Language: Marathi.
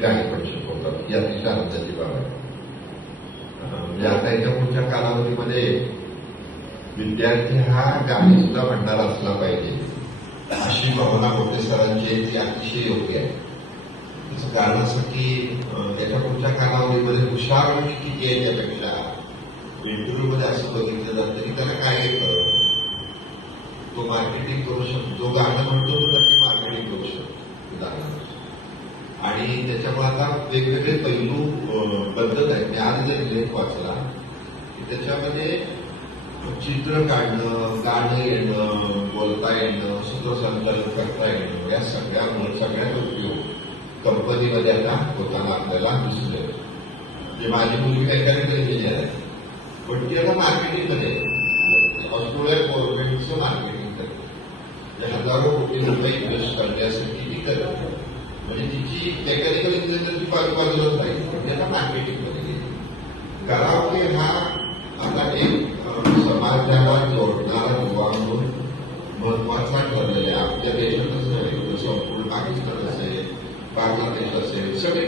भूमिका आहे पण शिकवतात, ही अतिशय आनंदाची बाब आहे. म्हणजे आता याच्या पुढच्या कालावधीमध्ये विद्यार्थी हा गाणी सुद्धा म्हणणारा असला पाहिजे अशी भावना मोठे सरांची ती अतिशय योग्य आहे. त्याचं कारण असं की याच्या पुढच्या कालावधीमध्ये हुशार म्हणजे किती आहे त्यापेक्षा इंटरव्ह्यूमध्ये असं बघितलं जातं की त्याला काय येतं, तो मार्केटिंग करू शकतो, जो गाणं म्हणतो तो त्याची मार्केटिंग करू शकतो आणि त्याच्यामुळे आता वेगवेगळे पैलू बदलत आहेत. मी आज जर लेख वाचला की त्याच्यामध्ये चित्र काढणं, गाणं येणं, बोलता येणं, सूत्रसंचालन करता येणं, या सगळ्याच उपयोग कंपनीमध्ये आता होताना आपल्याला दिसले. म्हणजे माझी मुलगी मेकॅनिकल इंजिनियर आहे, पण ती आता मार्केटिंगमध्ये ऑस्ट्रेलिया गव्हर्नमेंटचं मार्केटिंग करते. म्हणजे हजारो कोटी रुपये इन्व्हेस्ट करण्यासाठी ती करते. म्हणजे तिची मेकॅनिकल इंजिनियरची बाजूलाच राहील, पण ती आता मार्केटिंगमध्ये गेली. कराओके हा आता एक समाजाला जोडणारा युवा म्हणून महत्वाचा ठरलेला आहे. आपल्या देशातच नव्हे, संपूर्ण पाकिस्तान असेल, बांगलादेश असेल, सगळे